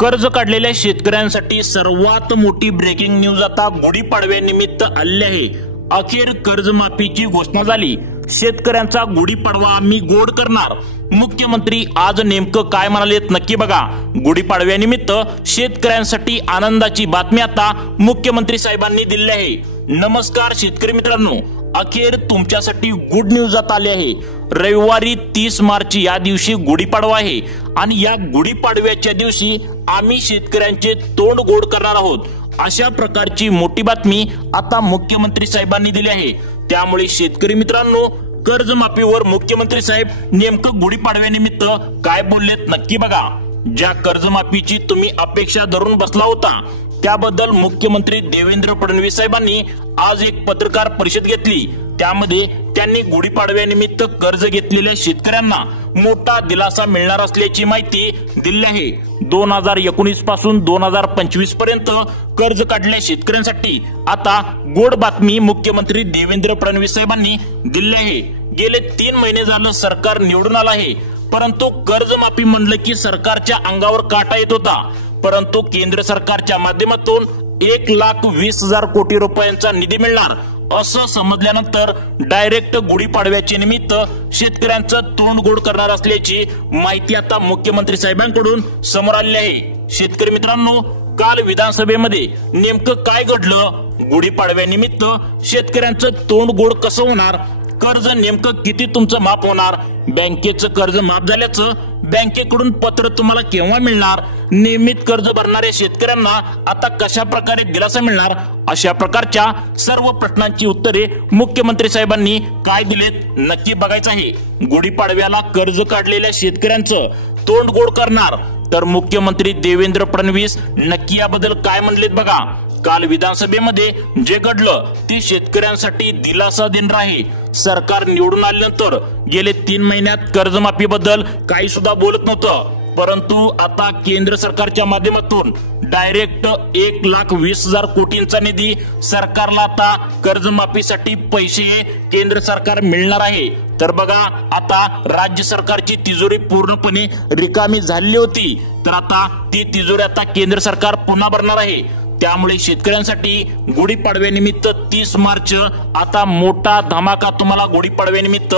कर्ज काढलेल्या शेतकऱ्यांसाठी सर्वात मोठी ब्रेकिंग न्यूज आता गुढीपाडव्यानिमित्त आली आहे। अखेर कर्जमाफीची घोषणा झाली। शेतकऱ्यांचा गुढीपाडवा आम्ही गोड करणार। मुख्यमंत्री आज नेमकं काय म्हणालेत नक्की बघा। गुढीपाडव्यानिमित्त शेतकऱ्यांसाठी आनंदाची बातमी आता मुख्यमंत्री साहेबांनी दिली आहे। नमस्कार शेतकरी मित्रांनो, अखेर तुमच्यासाठी गुड न्यूज आता आली आहे। रविवारी 30 मार्च या दिवशी गुढीपाडवा आहे आणि या गुढीपाडव्याच्या दिवशी आम्ही शेतकऱ्यांचे तोंड गोड करणार आहोत। अशा प्रकारची मोठी बातमी आता मुख्यमंत्री साहेबांनी दिली आहे। त्यामुळे शेतकरी मित्रांनो, कर्जमाफीवर मुख्यमंत्री साहेब नेमकं गुढीपाडव्यानिमित्त काय बोललेत नक्की बघा। ज्या कर्जमाफीची तुम्ही अपेक्षा धरून बसला होता त्याबद्दल मुख्यमंत्री देवेंद्र फडणवीस साहेबांनी आज एक पत्रकार परिषद घेतली। त्यामध्ये त्यांनी गुढीपाडव्यानिमित्त कर्ज घेतलेल्या शेतकऱ्यांना मोठा दिलासा मिळणार असल्याची माहिती दिली आहे। 2019 पासून 2025 पर्यंत कर्ज काढलेल्या शेतकऱ्यांसाठी आता गोड बातमी मुख्यमंत्री देवेंद्र फडणवीस साहेबांनी दिली आहे। गेले 3 महिने झालं सरकार निवडून आलं आहे, परंतु कर्जमाफी म्हणलं की सरकारच्या अंगावर काटा येत होता। परंतु केंद्र सरकारच्या माध्यमातून 1,20,000 कोटी रुपयांचा निधी मिळणार असं समजल्यानंतर डायरेक्ट गुढीपाडव्याचे निमित्त शेतकऱ्यांचं तोंड गोड करणार असल्याची माहिती आता मुख्यमंत्री साहेबांकडून समोर आली आहे। शेतकरी मित्रांनो, काल विधानसभेमध्ये नेमकं काय घडलं? गुढीपाडव्यानिमित्त शेतकऱ्यांचं तोंड गोड कसं होणार? कर्ज नेमकं किती तुमचं माफ होणार? बँकेचं कर्ज माफ झाल्याचं बँकेकडून पत्र तुम्हाला केव्हा मिळणार? नियमित कर्ज भरणाऱ्या शेतकऱ्यांना आता कशा प्रकारे दिलासा मिळणार? अशा प्रकारच्या सर्व प्रश्नांची उत्तरे मुख्यमंत्री साहेबांनी काय दिलेत नक्की बघायचं आहे। गुढीपाडव्याला कर्ज काढलेल्या शेतकऱ्यांचं तोंड गोड करणार तर मुख्यमंत्री देवेंद्र फडणवीस नक्की याबद्दल काय म्हणलेत बघा। काल विधानसभेमध्ये जे घडलं ते शेतकऱ्यांसाठी दिलासा देणार आहे। सरकार निवडून आल्यानंतर गेले 3 महिन्यात कर्जमाफीबद्दल काही सुद्धा बोलत नव्हतं, परंतु आता केंद्र सरकारच्या माध्यमातून डायरेक्ट 1,20,000 कोटींचा निधी सरकारला आता कर्जमाफीसाठी पैसे केंद्र सरकार मिळणार आहे। तर बघा, आता राज्य सरकारची तिजोरी पूर्णपणे रिकामी झालेली होती, तर आता ती तिजोरी आता केंद्र सरकार पुन्हा भरणार आहे। त्यामुळे शेतकऱ्यांसाठी गुढीपाडव्यानिमित्त 30 मार्च आता मोठा धमाका तुम्हाला गुढीपाडव्यानिमित्त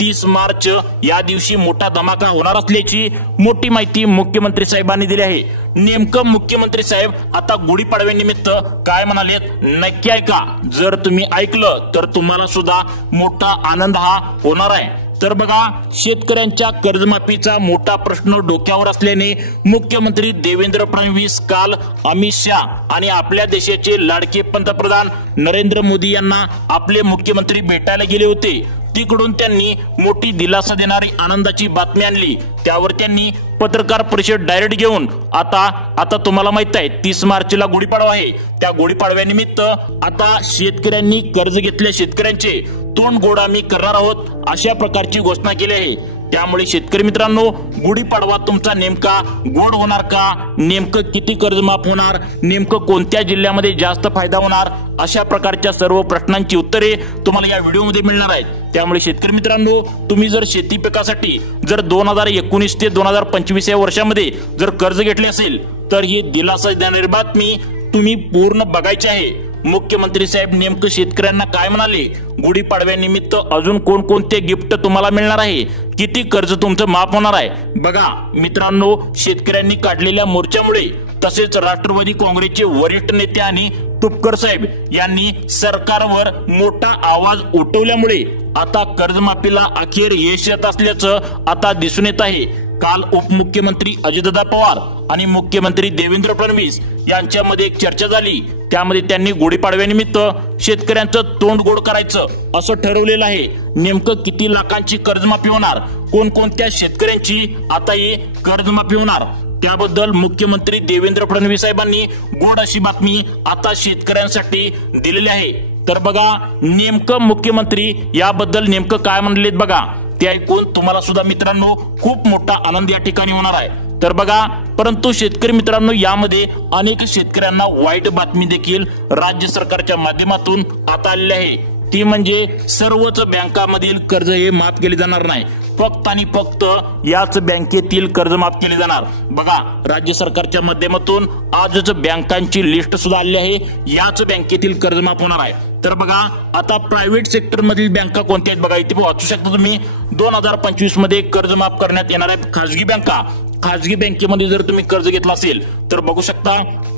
30 मार्च या दिवशी मोठा धमाका होणार असल्याची मोठी माहिती मुख्यमंत्री साहेबांनी दिली आहे। नेमकं मुख्यमंत्री साहेब आता गुढीपाडव्यानिमित्त काय म्हणालेत नक्की ऐका। जर तुम्ही ऐकलं तर तुम्हाला सुद्धा मोठा आनंद हा होणार आहे। तर बघा, शेतकऱ्यांच्या कर्जमाफीचा मोठा प्रश्न डोक्यावर असल्याने मुख्यमंत्री देवेंद्र फडणवीस काल अमित शाह आणि आपल्या देशाचे लाडके पंतप्रधान नरेंद्र मोदी यांना आपले मुख्यमंत्री भेटायला गेले होते। तिकडून त्यांनी मोठी दिलासा देणारी आनंदाची बातमी आणली। त्यावर त्यांनी पत्रकार परिषद डायरेक्ट घेऊन आता तुम्हाला माहित आहे 30 मार्चला गुढीपाडवा आहे, त्या गुढीपाडव्यानिमित्त आता शेतकऱ्यांनी कर्ज घेतलेल्या शेतकऱ्यांचे तोंड गोड आम्ही करणार आहोत अशा प्रकारची घोषणा केली आहे। त्यामुळे शेतकरी मित्रांनो, गुढीपाडवा तुमचा नेमका गोड होणार का? नेमकं किती कर्ज माफ होणार? नेमकं कोणत्या जिल्ह्यामध्ये जास्त फायदा होणार? अशा प्रकारच्या सर्व प्रश्नांची उत्तरे तुम्हाला या व्हिडिओमध्ये मिळणार आहेत। त्यामुळे शेतकरी मित्रांनो, तुम्ही जर शेती पिकासाठी जर 2019 ते 2025 या वर्षामध्ये जर कर्ज घेतले असेल तर ही दिलासा देणारी बातमी तुम्ही पूर्ण बघायची आहे। मुख्यमंत्री साहेब नेमकं शेतकऱ्यांना काय म्हणाले? गुढीपाडव्यानिमित्त अजून कोणकोणते गिफ्ट तुम्हाला मिळणार आहे? किती कर्ज तुमचं माफ होणार आहे? बघा मित्रांनो, शेतकऱ्यांनी काढलेल्या मोर्चामुळे तसेच राष्ट्रवादी काँग्रेसचे वरिष्ठ नेते आणि तुपकर साहेब यांनी सरकारवर मोठा आवाज उठवल्यामुळे आता कर्जमाफीला अखेर यश येत असल्याचं आता दिसून येत आहे। काल उपमुख्यमंत्री अजितदादा पवार आणि मुख्यमंत्री देवेंद्र फडणवीस यांच्यामध्ये एक चर्चा झाली। त्यामध्ये त्यांनी गुढीपाडव्यानिमित्त शेतकऱ्यांचं तोंड गोड करायचं असं ठरवलेलं आहे। नेमकं किती लाखांची कर्जमाफी होणार? कोणकोणत्या शेतकऱ्यांची आता ही कर्जमाफी होणार? त्याबद्दल मुख्यमंत्री देवेंद्र फडणवीस साहेबांनी गोड अशी बातमी आता शेतकऱ्यांसाठी दिलेली आहे। तर बघा, नेमकं मुख्यमंत्री याबद्दल नेमकं काय म्हणलेत बघा। ते ऐकून तुम्हाला सुद्धा मित्रांनो खूप मोठा आनंद या ठिकाणी होणार आहे। तर बघा, परंतु शेतकरी मित्रांनो, यामध्ये अनेक शेतकऱ्यांना वाईट बातमी देखील राज्य सरकारच्या माध्यमातून आता आलेली आहे। ती म्हणजे सर्वच बँकांमधील कर्ज हे माफ केले जाणार नाही। फक्त आणि फक्त याच बँकेतील कर्ज माफ केले जाणार। बघा, राज्य सरकारच्या माध्यमातून आजच बँकांची लिस्ट सुद्धा आली आहे, याच बँकेतील कर्ज माफ होणार आहे। तर बघा, आता प्रायव्हेट सेक्टर मधील बँका कोणत्या आहेत बघा, इथे वाचू शकता तुम्ही। 2025 मध्ये कर्ज माफ करण्यात येणार आहे खासगी बँका। खासगी बँकेमध्ये जर तुम्ही कर्ज घेतला असेल तर बघू शकता,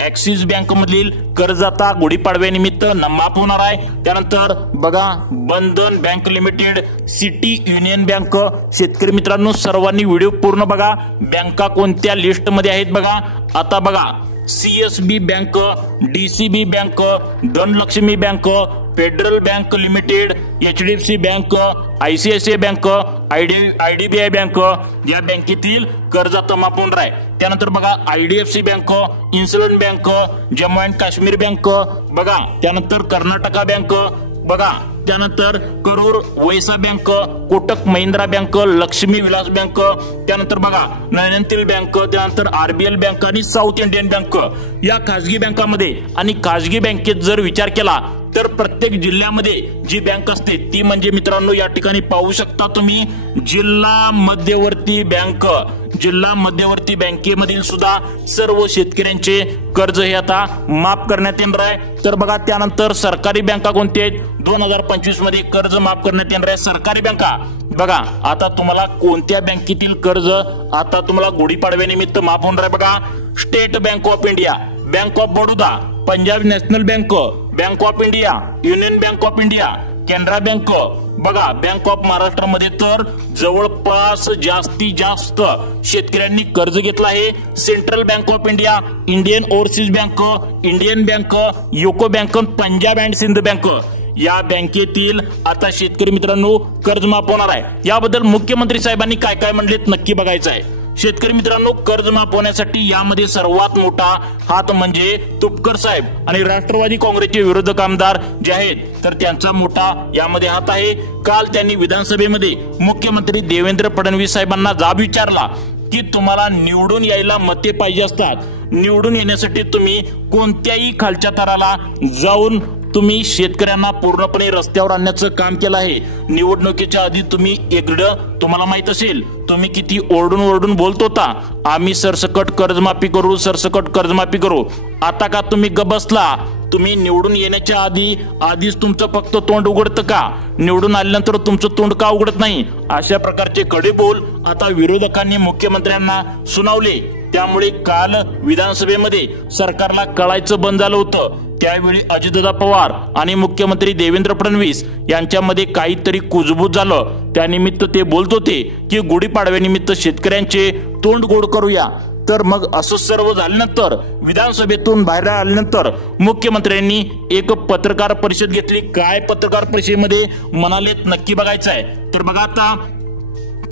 ऍक्सिस बँक मधील कर्ज आता गुढीपाडव्यानिमित्त माफ होणार आहे। त्यानंतर बघा, Bandhan Bank Limited, City Union Bank. शेतकरी मित्रांनो, सर्वांनी व्हिडिओ पूर्ण बघा, बँका कोणत्या लिस्ट मध्ये आहेत बघा। आता बघा, CSB bank, DCB bank, Dhanlaxmi bank, federal bank limited, HDFC bank, ICICI bank, IDBI bank या बँकेतील कर्ज आता माफ होणार आहे। त्यानंतर बघा, IDFC bank, insurance bank, Jammu and Kashmir bank बघा, त्यानंतर कर्नाटका बँक बघा, त्यानंतर करूर वैसा bank, Kotak Mahindra bank, Lakshmi Vilas bank, त्यानंतर बघा नयनतील बँक, त्यानंतर आरबीएल बँक आणि साऊथ इंडियन बँक या खासगी बँकामध्ये। आणि खासगी बँकेत जर विचार केला तर प्रत्येक जिल्ह्यामध्ये जी बँक असते ती म्हणजे मित्रांनो या ठिकाणी पाहू शकता तुम्ही, जिल्हा मध्यवर्ती बँक। जिल्हा मध्यवर्ती बँकेमधील सुद्धा सर्व शेतकऱ्यांचे कर्ज हे आता माफ करण्यात येणार आहे। तर बघा, त्यानंतर सरकारी बँका कोणत्या आहेत 2025 मध्ये कर्ज माफ करण्यात येणार आहे सरकारी बँका। बघा, आता तुम्हाला कोणत्या बँकेतील कर्ज आता तुम्हाला गुढीपाडव्यानिमित्त माफ होणार आहे बघा। State Bank of India, Bank of Baroda, Punjab National Bank, Bank of India, Union Bank of India, Canara Bank बघा, बँक ऑफ महाराष्ट्र मध्ये तर जवळपास जास्तीत जास्त शेतकऱ्यांनी कर्ज घेतलं आहे। Central Bank of India, Indian Overseas Bank, Indian Bank, UCO Bank, Punjab and Sind Bank या बँकेतील आता शेतकरी मित्रांनो कर्ज माफ होणार आहे। याबद्दल मुख्यमंत्री साहेबांनी काय काय म्हणलेत नक्की बघायचं आहे। शेतकरी मित्रांनो, कर्ज माफ होण्यासाठी यामध्ये सर्वात मोठा हात म्हणजे तुपकर साहेब आणि राष्ट्रवादी काँग्रेसचे विरोधक आमदार जे आहेत तर त्यांचा मोठा यामध्ये हात आहे। काल त्यांनी विधानसभेमध्ये मुख्यमंत्री देवेंद्र फडणवीस साहेबांना जाब विचारला की तुम्हाला निवडून यायला मते पाहिजे असतात, निवडून येण्यासाठी तुम्ही कोणत्याही खालच्या थराला जाऊन तुम्ही शेतकऱ्यांना पूर्णपणे रस्त्यावर आणण्याचं काम केलं आहे। निवडणुकीच्या आधी तुम्ही तुम्हाला माहित असेल तुम्ही किती ओरडून बोलत होता, आम्ही सरसकट कर्जमाफी करू, सरसकट कर्जमाफी करू। आता का तुम्ही गबसला? तुम्ही निवडून येण्याच्या आधीच तुमचं फक्त तोंड उघडतं का? निवडून आल्यानंतर तुमचं तोंड का उघडत नाही? अशा प्रकारचे खडे बोल आता विरोधकांनी मुख्यमंत्र्यांना सुनावले। त्यामुळे काल विधानसभेमध्ये सरकारला कळायचं बंद झालं होतं। त्यावेळी अजितदादा पवार आणि मुख्यमंत्री देवेंद्र फडणवीस यांच्यामध्ये काहीतरी कुजबूज झालं। त्यानिमित्त ते बोलत होते की गुढीपाडव्यानिमित्त शेतकऱ्यांचे तोंड गोड करूया। तर मग असं सर्व झाल्यानंतर विधानसभेतून बाहेर आल्यानंतर मुख्यमंत्र्यांनी एक पत्रकार परिषद घेतली। काय पत्रकार परिषदेमध्ये म्हणालेत नक्की बघायचं आहे। तर बघा, आता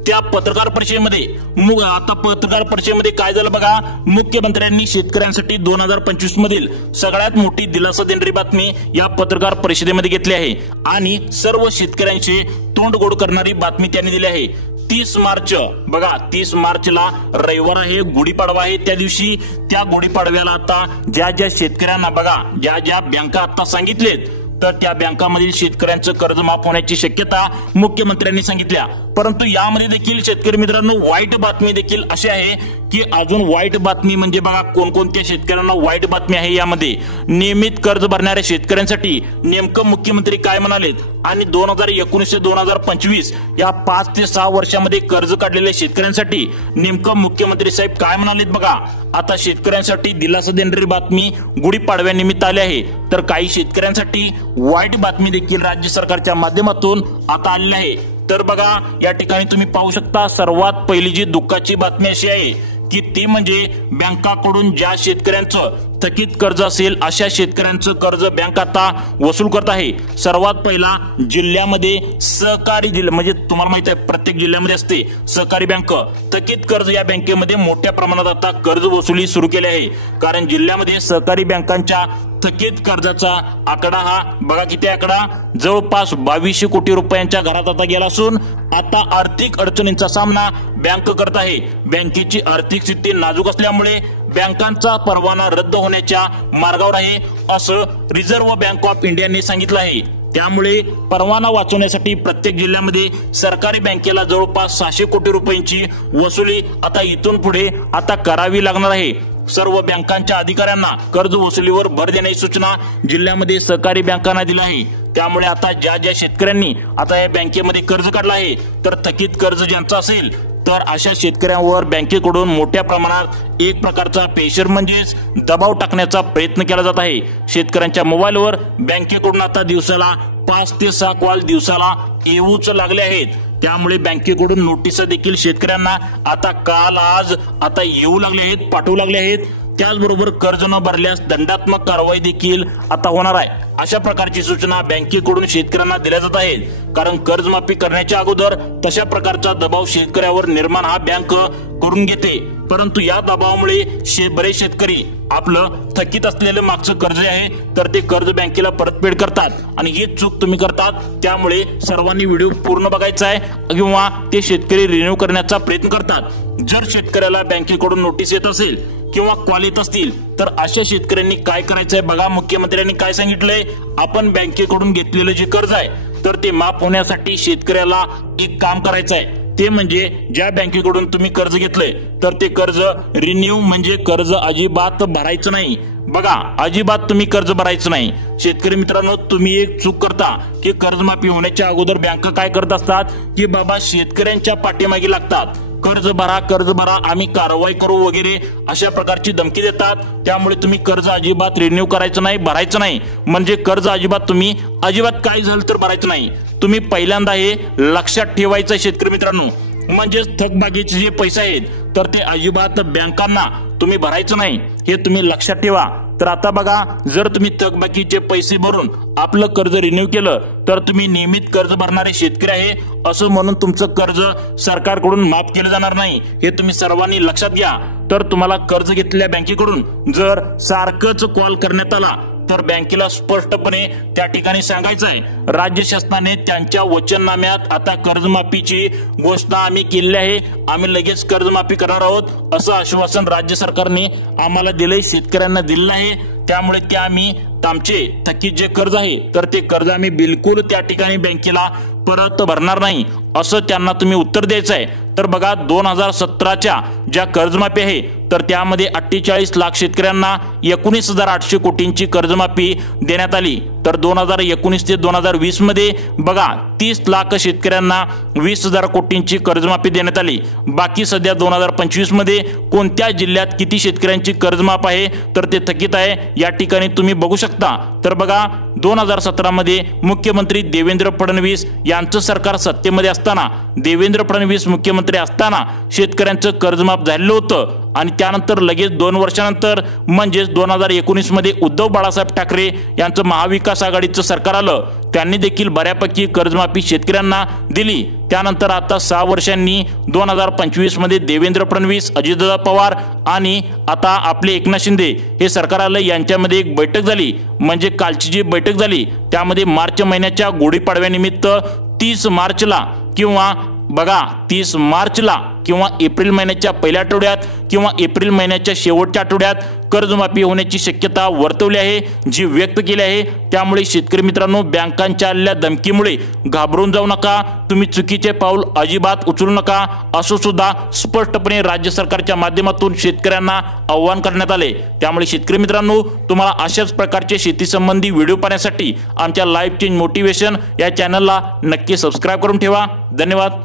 त्या पत्रकार परिषदेमध्ये काय झालं बघा, मुख्यमंत्र्यांनी शेतकऱ्यांसाठी 2025 मधील सगळ्यात मोठी दिलासा देणारी बातमी या पत्रकार परिषदेमध्ये घेतली आहे आणि सर्व शेतकऱ्यांचे तोंड गोड करणारी बातमी त्यांनी दिली आहे। 30 मार्च बघा, 30 मार्चला रविवार आहे, गुढीपाडवा आहे। त्या दिवशी त्या गुढीपाडव्याला आता ज्या शेतकऱ्यांना बघा ज्या बँका आता सांगितलेत तर त्या बँकामधील शेतकऱ्यांचं कर्ज माफ होण्याची शक्यता मुख्यमंत्र्यांनी सांगितल्या। परंतु यामध्ये देखील शेतकरी मित्रांनो वाईट बातमी देखील अशी आहे की अजून वाईट बातमी म्हणजे बघा कोणकोणत्या शेतकऱ्यांना वाईट बातमी आहे यामध्ये। नियमित कर्ज भरणाऱ्या शेतकऱ्यांसाठी नेमकं मुख्यमंत्री काय म्हणालेत आणि 2019 ते 2025 या 5 ते 6 वर्षामध्ये कर्ज काढलेल्या शेतकऱ्यांसाठी नेमकं मुख्यमंत्री साहेब काय म्हणालेत बघा। आता शेतकऱ्यांसाठी दिलासा देणारी बातमी गुढीपाडव्यानिमित्त आली आहे, तर काही शेतकऱ्यांसाठी वाईट बातमी देखील राज्य सरकारच्या माध्यमातून आता आलेली आहे। तर बघा, या ठिकाणी तुम्ही पाहू शकता, सर्वात पहिली जी दुःखाची बातमी अशी आहे की ते म्हणजे बँकाकडून ज्या शेतकऱ्यांचं थकीत कर्ज असेल अशा शेतकऱ्यांचं कर्ज बँक आता वसूल करत आहे। सर्वात पहिला जिल्ह्यामध्ये सहकारी जिल्हा म्हणजे तुम्हाला माहिती आहे प्रत्येक जिल्ह्यामध्ये असते सहकारी बँक। थकीत कर्ज या बँकेमध्ये मोठ्या प्रमाणात आता कर्ज वसुली सुरू केली आहे, कारण जिल्ह्यामध्ये सहकारी बँकांच्या थकीत कर्जाचा आकडा हा बघा किती आकडा जवळपास 2200 कोटी रुपयांच्या घरात आता गेला असून आता आर्थिक अडचणींचा सामना बँक करत आहे। बँकेची आर्थिक स्थिती नाजूक असल्यामुळे बँकांचा परवाना रद्द होण्याच्या मार्गावर आहे असं रिझर्व्ह बँक ऑफ इंडियाने सांगितलं आहे। त्यामुळे परवाना वाचवण्यासाठी प्रत्येक जिल्ह्यामध्ये सरकारी बँकेला जवळपास 600 कोटी रुपयांची वसुली आता इथून पुढे आता करावी लागणार आहे। सर्व बँकांच्या अधिकाऱ्यांना कर्ज वसुलीवर भर देण्याची सूचना जिल्ह्यामध्ये सहकारी बँकांना दिली आहे। त्यामुळे आता ज्या शेतकऱ्यांनी आता या बँकेमध्ये कर्ज काढलं आहे तर थकीत कर्ज ज्यांचं असेल तर अशा शेतकऱ्यांवर बँकेकडून मोठ्या प्रमाणात एक प्रकारचा प्रेशर म्हणजेच दबाव टाकण्याचा प्रयत्न केला जात आहे। शेतकऱ्यांच्या मोबाईलवर बँकेकडून आता दिवसाला 5 ते 6 कॉल दिवसाला येऊच लागले आहेत। त्यामुळे बँकेकडून नोटिसा देखील शेतकऱ्यांना आता काल आज आता येऊ लागले आहेत, पाठवू लागले आहेत। त्याचबरोबर कर्ज न भरल्यास दंडात्मक कारवाई देखील आता होणार आहे। अशा प्रकारची सूचना बँकेकडून शेतकऱ्यांना दिल्या जात आहेत, कारण कर्जमाफी करण्याच्या अगोदर तशा प्रकारचा दबाव शेतकऱ्यावर निर्माण हा बँक करून घेते। परंतु या दबावामुळे बरेच शेतकरी आपलं थकीत असलेलं मागचं कर्ज आहे तर ते कर्ज बँकेला परतफेड करतात आणि ही चूक तुम्ही करतात। त्यामुळे सर्वांनी व्हिडिओ पूर्ण बघायचा आहे किंवा ते शेतकरी रिन्यू करण्याचा प्रयत्न करतात। जर शेतकऱ्याला बँकेकडून नोटीस येत असेल किंवा कॉल येत असतील तर अशा शेतकऱ्यांनी काय करायचंय बघा। मुख्यमंत्र्यांनी काय सांगितलंय, आपण बँकेकडून घेतलेलं जे कर्ज आहे तर ते माफ होण्यासाठी शेतकऱ्याला एक काम करायचं आहे, ते म्हणजे ज्या बँकेकडून तुम्ही कर्ज घेतलंय तर ते कर्ज रिन्यू म्हणजे कर्ज अजिबात भरायचं नाही। बघा, अजिबात तुम्ही कर्ज भरायचं नाही। शेतकरी मित्रांनो, तुम्ही एक चूक करता की कर्जमाफी होण्याच्या अगोदर बँका काय करत असतात की बाबा शेतकऱ्यांच्या पाठीमागे लागतात, कर्ज भरा, आम्ही कारवाई करू वगैरे अशा प्रकारची धमकी देतात। त्यामुळे तुम्ही कर्ज अजिबात रिन्यू करायचं नाही, भरायचं नाही। म्हणजे कर्ज अजिबात काय झालं तर भरायचं नाही। तुम्ही पहिल्यांदा हे लक्षात ठेवायचं शेतकरी मित्रांनो। म्हणजेच थकबाकीचे जे पैसे आहेत तर ते अजिबात बँकांना तुम्ही भरायचं नाही, हे तुम्ही लक्षात ठेवा। तर आता बघा, जर तुम्ही थकबाकीचे पैसे भरून आपलं कर्ज रिन्यू केलं तर तुम्ही नियमित कर्ज भरणारे शेतकरी आहे असं म्हणून तुमचं कर्ज सरकारकडून माफ केलं जाणार नाही, हे तुम्ही सर्वांनी लक्षात घ्या। तर तुम्हाला कर्ज घेतलेल्या बँकेकडून जर सारखंच कॉल करण्यात आला तर बँकेला स्पष्टपणे त्या ठिकाणी सांगायचं आहे, राज्य शासनाने त्यांच्या वचननाम्यात आता कर्जमाफीची घोषणा आम्ही केली आहे, आम्ही लगेच कर्जमाफी करणार आहोत असं आश्वासन राज्य सरकारने आम्हाला दिलंय, शेतकऱ्यांना दिलं आहे। त्यामुळे ते आम्ही आमचे थकीत जे कर्ज आहे तर ते कर्ज आम्ही बिलकुल त्या ठिकाणी बँकेला परत भरणार नाही असं त्यांना तुम्ही उत्तर द्यायचं आहे। तर बघा, 2017च्या ज्या कर्जमाफी आहे तर त्यामध्ये 48 लाख शेतकऱ्यांना 19,800 कोटींची कर्जमाफी देण्यात आली। तर 2019 ते 2020 मध्ये बघा 30 लाख शेतकऱ्यांना 20,000 कोटींची कर्जमाफी देण्यात आली। बाकी सध्या 2025 मध्ये कोणत्या जिल्ह्यात किती शेतकऱ्यांची कर्जमाफ आहे तर ते थकीत आहे या ठिकाणी तुम्ही बघू शकता। तर बघा, 2017 मध्ये मुख्यमंत्री देवेंद्र फडणवीस यांचं सरकार सत्तेमध्ये असताना, देवेंद्र फडणवीस मुख्यमंत्री असताना शेतकऱ्यांचं कर्जमाफ झालेलं होतं आणि त्यानंतर लगेच 2 वर्षानंतर म्हणजेच 2019 मध्ये उद्धव बाळासाहेब ठाकरे यांचं महाविकास आघाडीचं सरकार आलं, त्यांनी देखील बऱ्यापैकी कर्जमाफी शेतकऱ्यांना दिली। त्यानंतर आता 6 वर्षांनी 2025 मध्ये देवेंद्र फडणवीस, अजितदादा पवार आणि आता आपले एकनाथ शिंदे हे सरकार आलं, यांच्यामध्ये एक बैठक झाली। म्हणजे कालची जी बैठक झाली त्यामध्ये मार्च महिन्याच्या गुढीपाडव्यानिमित्त 30 मार्चला किंवा बघा 30 मार्चला किंवा एप्रिल महिन्याच्या पहिल्या आठवड्यात किंवा एप्रिल महिन्याच्या शेवटच्या आठवड्यात कर्जमाफी होण्याची शक्यता वर्तवली आहे, जी व्यक्त केली आहे। त्यामुळे शेतकरी मित्रांनो, बँकांच्या आलेल्या धमकीमुळे घाबरून जाऊ नका, तुम्ही चुकीचे पाऊल अजिबात उचलू नका असं सुद्धा स्पष्टपणे राज्य सरकारच्या माध्यमातून शेतकऱ्यांना आवाहन करण्यात आले। त्यामुळे शेतकरी मित्रांनो, तुम्हाला अशाच प्रकारचे शेती संबंधी व्हिडिओ पाहण्यासाठी आमच्या लाईव्ह चेंज मोटिवेशन या चॅनलला नक्की सबस्क्राइब करून ठेवा। धन्यवाद।